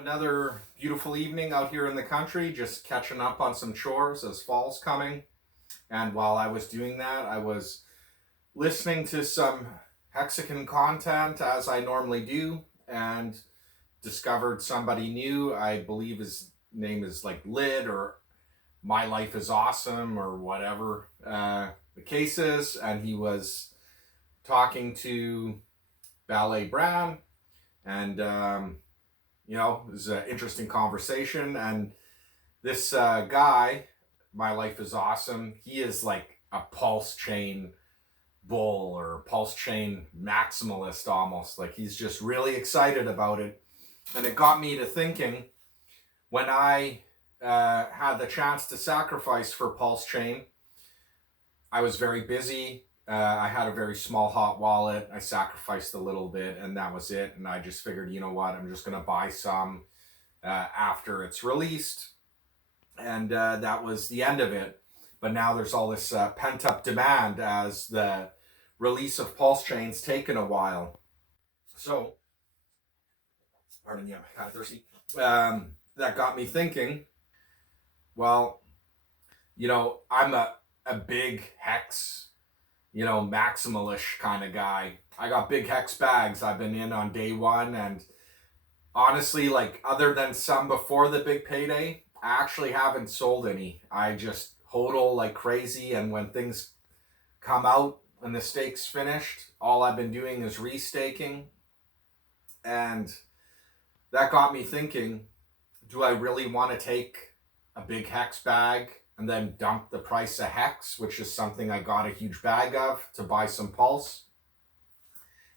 Another beautiful evening out here in the country, just catching up on some chores as fall's coming. And while I was doing that, I was listening to some Hexican content as I normally do, and discovered somebody new. I believe his name is like Lid or My Life is Awesome or whatever the case is. And he was talking to Ballet Brown, and it was an interesting conversation. And this guy, My Life is Awesome, he is like a Pulsechain bull or Pulsechain maximalist almost. Like he's just really excited about it. And it got me to thinking, when I had the chance to sacrifice for Pulsechain, I was very busy. I had a very small hot wallet. I sacrificed a little bit and that was it. And I just figured, you know what, I'm just going to buy some after it's released. And that was the end of it. But now there's all this pent up demand as the release of Pulsechain's taken a while. So, pardon me, I'm kind of thirsty. That got me thinking, well, I'm a big hex, maximalish kind of guy. I got big hex bags. I've been in on day one, and honestly, like other than some before the big payday, I actually haven't sold any. I just hodl like crazy, and when things come out and the stake's finished, all I've been doing is restaking. And that got me thinking, do I really want to take a big hex bag and then dump the price of hex, which is something I got a huge bag of, to buy some pulse?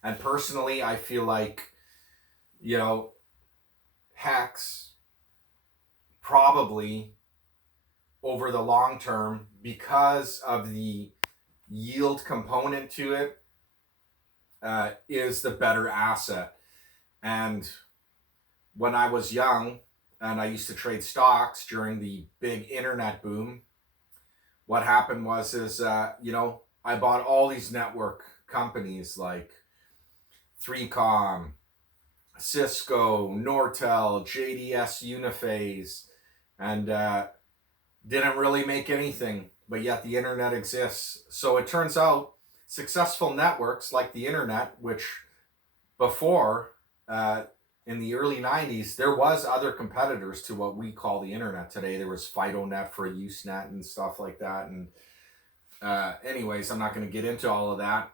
And personally, I feel like, hex probably over the long term, because of the yield component to it, is the better asset. And when I was young and I used to trade stocks during the big internet boom, what happened was I bought all these network companies like 3Com, Cisco, Nortel, JDS Uniphase, and didn't really make anything, but yet the internet exists. So it turns out successful networks like the internet, which before, in the early 90s, there was other competitors to what we call the internet today. There was FidoNet for Usenet and stuff like that. And anyways, I'm not going to get into all of that.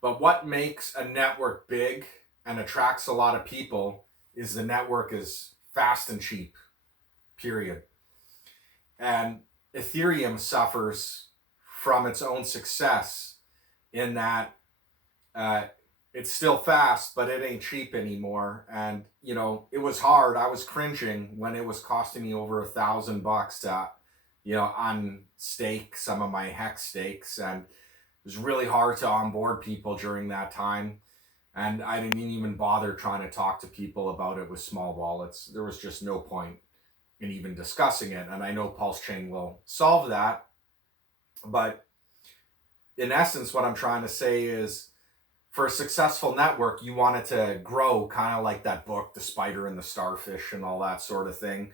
But what makes a network big and attracts a lot of people is the network is fast and cheap, period. And Ethereum suffers from its own success in that it's still fast, but it ain't cheap anymore. And, it was hard. I was cringing when it was costing me over $1,000 to, unstake some of my hex stakes. And it was really hard to onboard people during that time. And I didn't even bother trying to talk to people about it with small wallets. There was just no point in even discussing it. And I know Pulsechain will solve that. But in essence, what I'm trying to say is, for a successful network, you want it to grow kind of like that book, The Spider and the Starfish and all that sort of thing.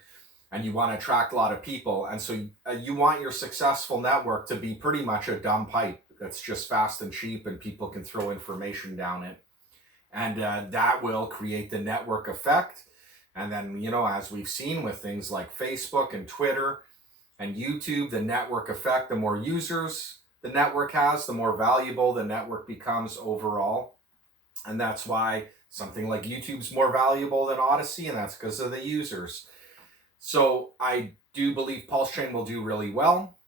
And you want to attract a lot of people. And so you want your successful network to be pretty much a dumb pipe that's just fast and cheap and people can throw information down it. And that will create the network effect. And then, as we've seen with things like Facebook and Twitter and YouTube, the network effect, the more users the network has, the more valuable the network becomes overall. And that's why something like YouTube's more valuable than Odyssey, and that's because of the users. So I do believe Pulsechain will do really well,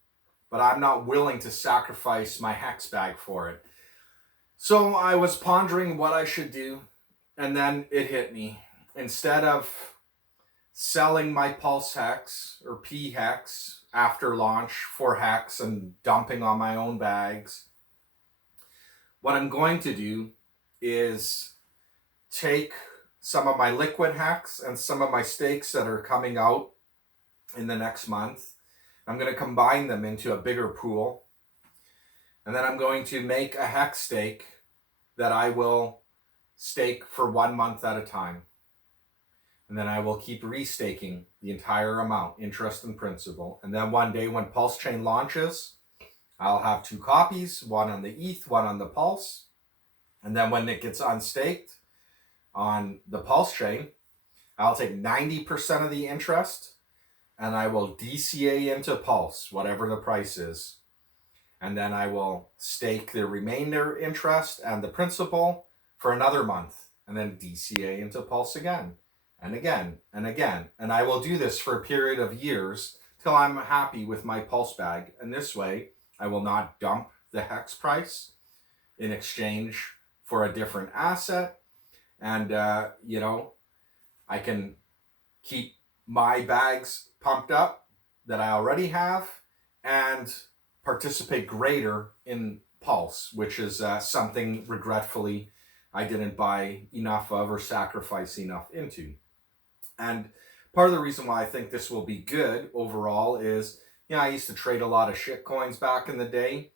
but I'm not willing to sacrifice my hex bag for it. So I was pondering what I should do, and then it hit me. Instead of selling my Pulse Hex or P Hex after launch for hex and dumping on my own bags, what I'm going to do is take some of my liquid hex and some of my stakes that are coming out in the next month. I'm going to combine them into a bigger pool. And then I'm going to make a hex stake that I will stake for 1 month at a time. And then I will keep restaking the entire amount, interest and principal. And then one day when Pulsechain launches, I'll have 2 copies, one on the ETH, one on the Pulse. And then when it gets unstaked on the Pulsechain, I'll take 90% of the interest and I will DCA into Pulse, whatever the price is. And then I will stake the remainder interest and the principal for another month, and then DCA into Pulse again, and again, and again. And I will do this for a period of years till I'm happy with my Pulse bag. And this way, I will not dump the Hex price in exchange for a different asset. And, you know, I can keep my bags pumped up that I already have and participate greater in Pulse, which is something regretfully I didn't buy enough of or sacrifice enough into. And part of the reason why I think this will be good overall is, you know, I used to trade a lot of shit coins back in the day,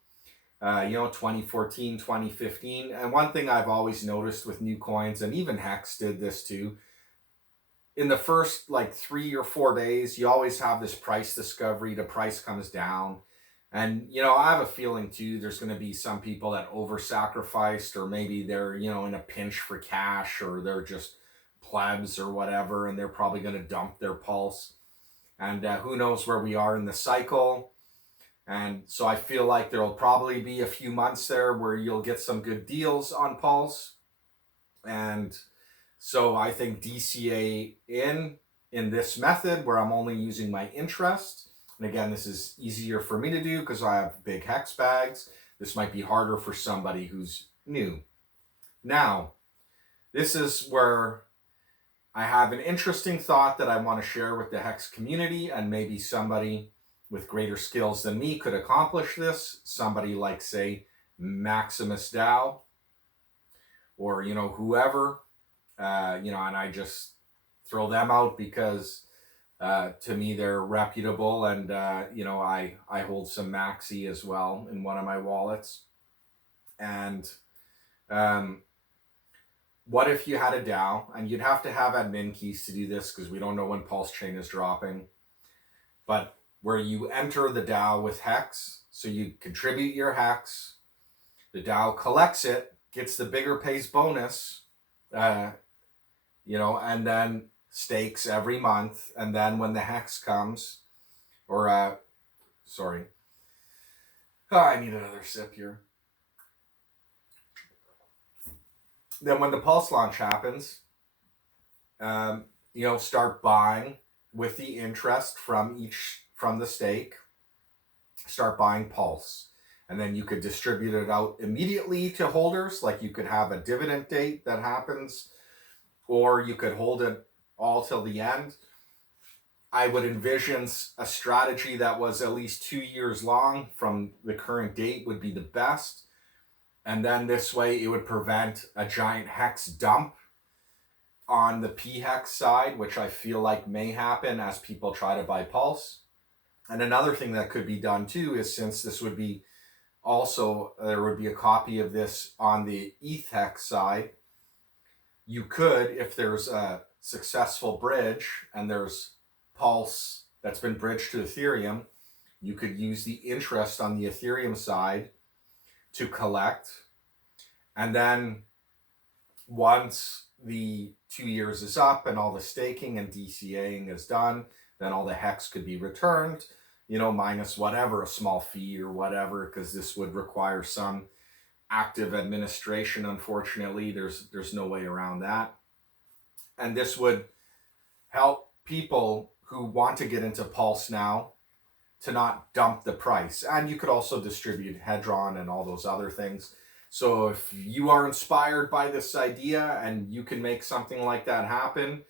2014, 2015. And one thing I've always noticed with new coins, and even Hex did this too, in the first like 3 or 4 days, you always have this price discovery. The price comes down. And, you know, I have a feeling too, there's going to be some people that over-sacrificed, or maybe they're, you know, in a pinch for cash, or they're just plebs or whatever, and they're probably going to dump their Pulse. And who knows where we are in the cycle. And so I feel like there'll probably be a few months there where you'll get some good deals on Pulse. And so I think DCA in this method where I'm only using my interest. And again, this is easier for me to do because I have big Hex bags. This might be harder for somebody who's new. Now, this is where I have an interesting thought that I want to share with the Hex community, and maybe somebody with greater skills than me could accomplish this. Somebody like, say, Maximus Dao, or, you know, whoever, and I just throw them out because to me, they're reputable, and I hold some maxi as well in one of my wallets. And what if you had a DAO, and you'd have to have admin keys to do this because we don't know when Pulsechain is dropping, but where you enter the DAO with Hex, so you contribute your Hex, the DAO collects it, gets the bigger pays bonus, and then stakes every month, and then when the Hex comes, I need another sip here. Then when the Pulse launch happens, start buying with the interest from the stake, start buying Pulse. And then you could distribute it out immediately to holders, like you could have a dividend date that happens, or you could hold it all till the end. I would envision a strategy that was at least 2 years long from the current date would be the best. And then this way it would prevent a giant Hex dump on the P-Hex side, which I feel like may happen as people try to buy Pulse. And another thing that could be done too is, since this would be also, there would be a copy of this on the ETH Hex side, you could, if there's a successful bridge and there's Pulse that's been bridged to Ethereum, you could use the interest on the Ethereum side to collect. And then once the 2 years is up and all the staking and DCAing is done, then all the Hex could be returned, minus whatever, a small fee or whatever, because this would require some active administration. Unfortunately, there's no way around that. And this would help people who want to get into Pulse now to not dump the price. And you could also distribute Hedron and all those other things. So if you are inspired by this idea and you can make something like that happen,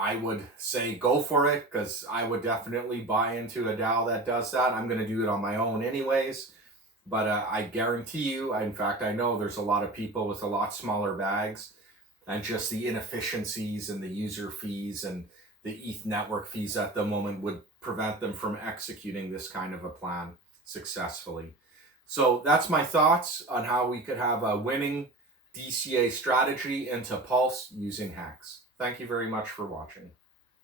I would say go for it, because I would definitely buy into a DAO that does that. I'm going to do it on my own anyways. But I guarantee you, in fact, I know there's a lot of people with a lot smaller bags, and just the inefficiencies and the user fees and the ETH network fees at the moment would prevent them from executing this kind of a plan successfully. So that's my thoughts on how we could have a winning DCA strategy into Pulse using Hex. Thank you very much for watching.